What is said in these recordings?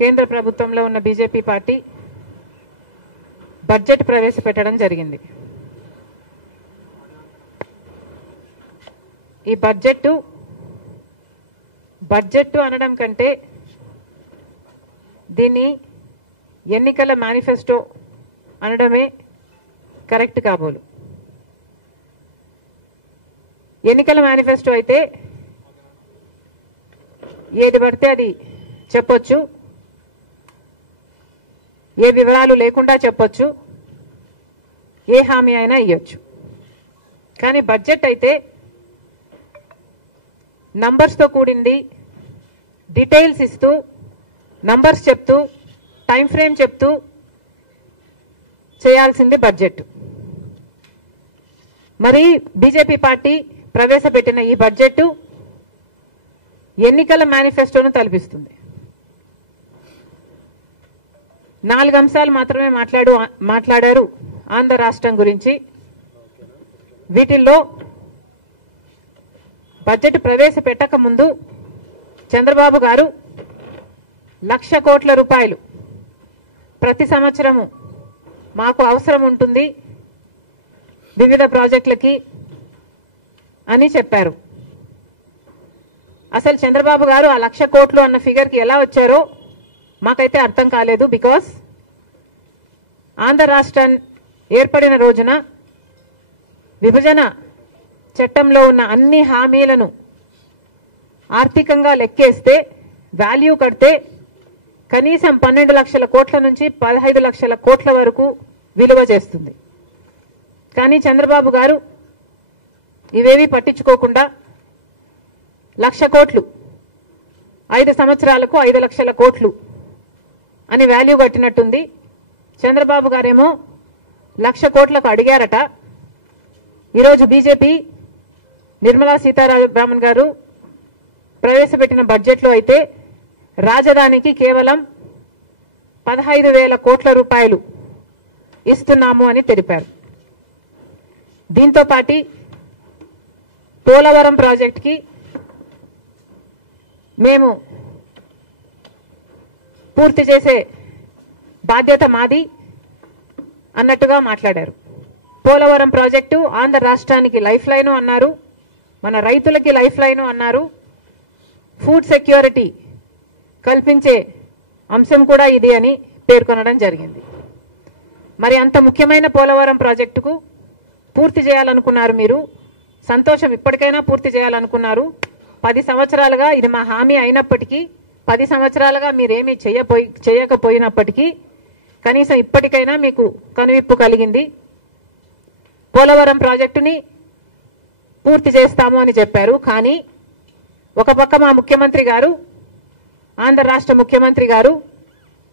కేంద్ర ప్రభుత్వంలో ఉన్న బీజేపీ పార్టీ బడ్జెట్ ప్రవేశపెట్టడం జరిగింది. ఈ బడ్జెట్ అనడం కంటే దీన్ని ఎన్నికల మేనిఫెస్టో అనడమే కరెక్ట్ కాబోలు. ఎన్నికల మేనిఫెస్టో అయితే ఏది పడితే అది చెప్పొచ్చు, ఏ వివరాలు లేకుండా చెప్పొచ్చు, ఏ హామీ అయినా ఇవ్వచ్చు. కానీ బడ్జెట్ అయితే నంబర్స్తో కూడింది, డీటెయిల్స్ ఇస్తూ, నంబర్స్ చెప్తూ, టైం ఫ్రేమ్ చెప్తూ చేయాల్సింది బడ్జెట్. మరి బీజేపీ పార్టీ ప్రవేశపెట్టిన ఈ బడ్జెట్ ఎన్నికల మేనిఫెస్టోను తలపిస్తుంది. 4 అంశాలు మాత్రమే మాట్లాడారు ఆంధ్ర రాష్ట్రం గురించి. వీటిల్లో బడ్జెట్ ప్రవేశపెట్టక ముందు చంద్రబాబు గారు 1,00,000 కోట్ల రూపాయలు ప్రతి సంవత్సరము మాకు అవసరం ఉంటుంది వివిధ ప్రాజెక్టులకి అని చెప్పారు. అసలు చంద్రబాబు గారు ఆ 1,00,000 కోట్లు అన్న ఫిగర్కి ఎలా వచ్చారో మాకైతే అర్థం కాలేదు. బికాస్ ఆంధ్ర రాష్ట్రం ఏర్పడిన రోజున విభజన చట్టంలో ఉన్న అన్ని హామీలను ఆర్థికంగా లెక్కేస్తే వాల్యూ కడితే కనీసం 12 లక్షల కోట్ల నుంచి 15 లక్షల కోట్ల వరకు విలువ చేస్తుంది. కానీ చంద్రబాబు గారు ఇవేవి పట్టించుకోకుండా 1,00,000 కోట్లు 5 సంవత్సరాలకు 5 లక్షల కోట్లు అని వాల్యూ కట్టినట్టుంది. చంద్రబాబు గారేమో 1,00,000 కోట్లకు అడిగారట. ఈరోజు బీజేపీ నిర్మలా సీతారామన్ గారు ప్రవేశపెట్టిన బడ్జెట్లో అయితే రాజధానికి కేవలం 15,000 కోట్ల రూపాయలు ఇస్తున్నాము అని తెలిపారు. దీంతో పాటు పోలవరం ప్రాజెక్టుకి మేము పూర్తి చేసే బాధ్యత మాది అన్నట్టుగా మాట్లాడారు. పోలవరం ప్రాజెక్టు ఆంధ్ర రాష్ట్రానికి లైఫ్ లైన్ అన్నారు, మన రైతులకి లైఫ్ లైన్ అన్నారు, ఫుడ్ సెక్యూరిటీ కల్పించే అంశం కూడా ఇది అని పేర్కొనడం జరిగింది. మరి అంత ముఖ్యమైన పోలవరం ప్రాజెక్టుకు పూర్తి చేయాలనుకున్నారు మీరు, సంతోషం, ఇప్పటికైనా పూర్తి చేయాలనుకున్నారు. 10 సంవత్సరాలుగా ఇది మా హామీ అయినప్పటికీ 10 సంవత్సరాలుగా మీరేమీ చేయకపోయినప్పటికీ కనీసం ఇప్పటికైనా మీకు కనువిప్పు కలిగింది. పోలవరం ప్రాజెక్టుని పూర్తి చేస్తాము అని చెప్పారు. కానీ ఒక పక్క మా ముఖ్యమంత్రి గారు, ఆంధ్ర రాష్ట్ర ముఖ్యమంత్రి గారు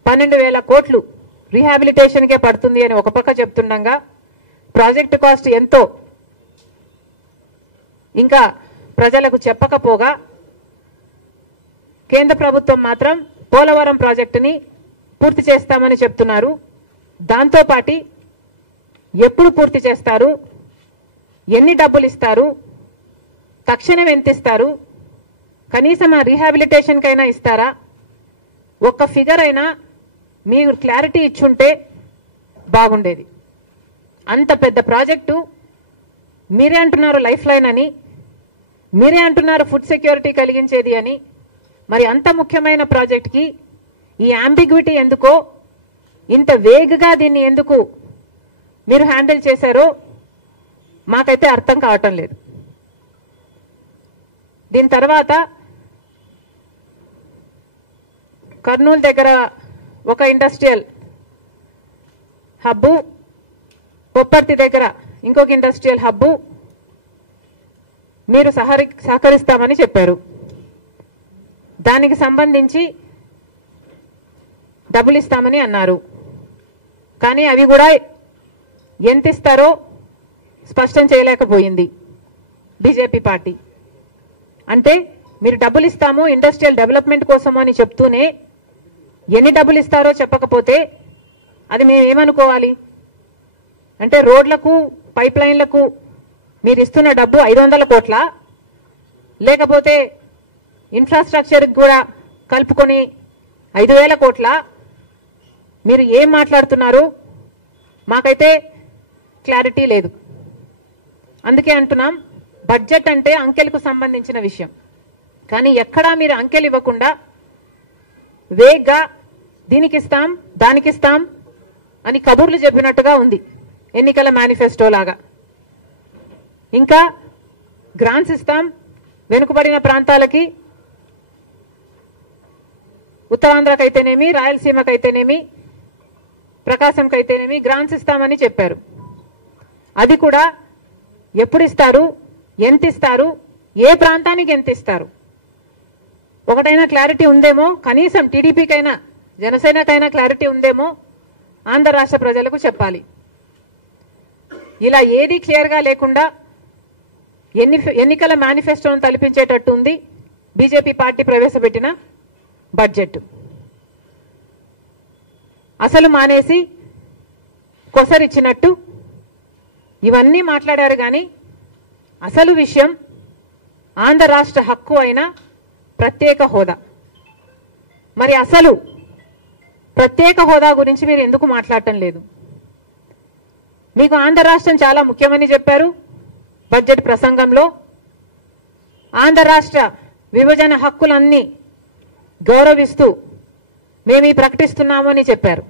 12,000 కోట్లు రీహాబిలిటేషన్కే పడుతుంది అని ఒక పక్క చెప్తుండగా ప్రాజెక్టు కాస్ట్ ఎంతో ఇంకా ప్రజలకు చెప్పకపోగా కేంద్ర ప్రభుత్వం మాత్రం పోలవరం ప్రాజెక్టుని పూర్తి చేస్తామని చెప్తున్నారు. దాంతోపాటు ఎప్పుడు పూర్తి చేస్తారు, ఎన్ని డబ్బులు ఇస్తారు, తక్షణం ఎంత ఇస్తారు, కనీసం ఆ రీహాబిలిటేషన్కైనా ఇస్తారా, ఒక్క ఫిగర్ అయినా మీరు క్లారిటీ ఇచ్చుంటే బాగుండేది. అంత పెద్ద ప్రాజెక్టు మీరే అంటున్నారు లైఫ్ లైన్ అని, మీరే అంటున్నారు ఫుడ్ సెక్యూరిటీ కలిగించేది అని. మరి అంత ముఖ్యమైన ప్రాజెక్ట్కి ఈ అంబిగ్విటీ ఎందుకో, ఇంత వేగంగా దీన్ని ఎందుకు మీరు హ్యాండిల్ చేశారో మాకైతే అర్థం కావటం లేదు. దీని తర్వాత కర్నూలు దగ్గర ఒక ఇండస్ట్రియల్ హబ్బు, పొప్పర్తి దగ్గర ఇంకొక ఇండస్ట్రియల్ హబ్బు మీరు సహకరిస్తామని చెప్పారు. దానికి సంబంధించి డబ్బులు ఇస్తామని అన్నారు. కానీ అవి కూడా ఎంత ఇస్తారో స్పష్టం చేయలేకపోయింది బీజేపీ పార్టీ. అంటే మీరు డబ్బులు ఇస్తాము ఇండస్ట్రియల్ డెవలప్మెంట్ కోసం అని చెప్తూనే ఎన్ని డబ్బులు ఇస్తారో చెప్పకపోతే అది మేము ఏమనుకోవాలి? అంటే రోడ్లకు, పైప్ లైన్లకు మీరు ఇస్తున్న డబ్బు 500 కోట్ల, లేకపోతే ఇన్ఫ్రాస్ట్రక్చర్కి కూడా కలుపుకొని 5,000 కోట్ల మీరు ఏం మాట్లాడుతున్నారు మాకైతే క్లారిటీ లేదు. అందుకే అంటున్నాం బడ్జెట్ అంటే అంకెలకు సంబంధించిన విషయం. కానీ ఎక్కడా మీరు అంకెలు ఇవ్వకుండా వేగ్గా దీనికిస్తాం దానికిస్తాం అని కబుర్లు చెప్పినట్టుగా ఉంది ఎన్నికల మేనిఫెస్టో లాగా. ఇంకా గ్రాంట్స్ ఇస్తాం వెనుకబడిన ప్రాంతాలకి, ఉత్తరాంధ్రకైతేనేమి, రాయలసీమకైతేనేమి, ప్రకాశంకైతేనేమి గ్రాంట్స్ ఇస్తామని చెప్పారు. అది కూడా ఎప్పుడు ఇస్తారు, ఎంత ఇస్తారు, ఏ ప్రాంతానికి ఎంత ఇస్తారు ఒకటైనా క్లారిటీ ఉందేమో, కనీసం టీడీపీకైనా జనసేనకైనా క్లారిటీ ఉందేమో ఆంధ్ర రాష్ట్ర ప్రజలకు చెప్పాలి. ఇలా ఏది క్లియర్గా లేకుండా ఎన్నికల మేనిఫెస్టోను తలపించేటట్టు ఉంది బీజేపీ పార్టీ ప్రవేశపెట్టిన బడ్జెట్. అసలు మానేసి కొసరిచ్చినట్టు ఇవన్నీ మాట్లాడారు. కానీ అసలు విషయం ఆంధ్ర రాష్ట్ర హక్కు అయిన ప్రత్యేక హోదా. మరి అసలు ప్రత్యేక హోదా గురించి మీరు ఎందుకు మాట్లాడటం లేదు? మీకు ఆంధ్ర రాష్ట్రం చాలా ముఖ్యమని చెప్పారు బడ్జెట్ ప్రసంగంలో. ఆంధ్ర రాష్ట్ర విభజన హక్కులన్నీ గౌరవిస్తూ మేము ప్రకటిస్తున్నాము అని చెప్పారు.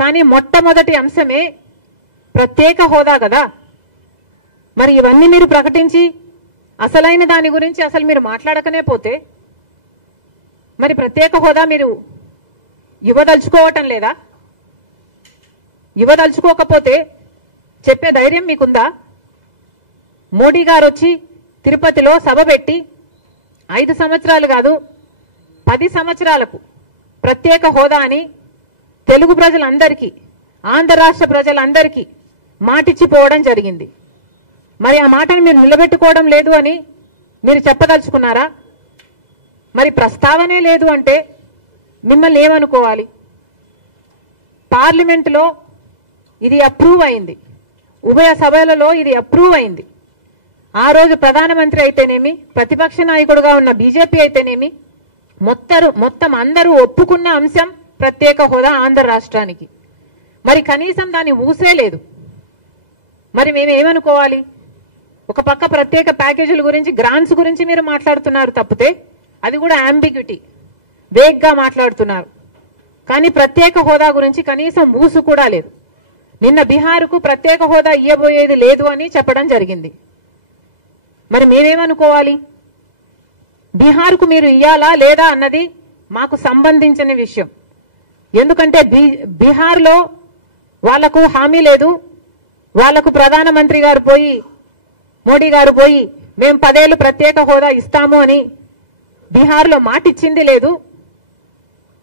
కానీ మొట్టమొదటి అంశమే ప్రత్యేక హోదా కదా. మరి ఇవన్నీ మీరు ప్రకటించి అసలైన దాని గురించి అసలు మీరు మాట్లాడకనే పోతే మరి ప్రత్యేక హోదా మీరు ఇవ్వదలుచుకోవటం లేదా? ఇవ్వదలుచుకోకపోతే చెప్పే ధైర్యం మీకుందా? మోడీ గారు వచ్చి తిరుపతిలో సభ పెట్టి 5 సంవత్సరాలు కాదు 10 సంవత్సరాలకు ప్రత్యేక హోదా అని తెలుగు ప్రజలందరికీ, ఆంధ్ర రాష్ట్ర ప్రజలందరికీ మాటిచ్చిపోవడం జరిగింది. మరి ఆ మాటను మీరు నిలబెట్టుకోవడం లేదు అని మీరు చెప్పదలుచుకున్నారా? మరి ప్రస్తావనే లేదు అంటే మిమ్మల్ని ఏమనుకోవాలి? పార్లమెంటులో ఇది అప్రూవ్ అయింది, ఉభయ సభలలో ఇది అప్రూవ్ అయింది. ఆ రోజు ప్రధానమంత్రి అయితేనేమి, ప్రతిపక్ష నాయకుడుగా ఉన్న బీజేపీ అయితేనేమి మొత్తం అందరూ ఒప్పుకున్న అంశం ప్రత్యేక హోదా ఆంధ్ర రాష్ట్రానికి. మరి కనీసం దాన్ని ఊసే లేదు. మరి మేము ఏమనుకోవాలి? ఒక పక్క ప్రత్యేక ప్యాకేజీల గురించి, గ్రాంట్స్ గురించి మీరు మాట్లాడుతున్నారు తప్పితే అది కూడా అంబిగ్యూటీ, వేగ్గా మాట్లాడుతున్నారు. కానీ ప్రత్యేక హోదా గురించి కనీసం ఊసు కూడా లేదు. నిన్న బీహార్కు ప్రత్యేక హోదా ఇవ్వబోయేది లేదు అని చెప్పడం జరిగింది. మరి మేమేమనుకోవాలి? బీహార్కు మీరు ఇయ్యాలా లేదా అన్నది మాకు సంబంధించిన విషయం. ఎందుకంటే బీహార్లో వాళ్లకు హామీ లేదు. వాళ్లకు ప్రధానమంత్రి గారు పోయి, మోడీ గారు పోయి మేము 10 ఏళ్లు ప్రత్యేక హోదా ఇస్తాము అని బీహార్లో మాట ఇచ్చింది లేదు.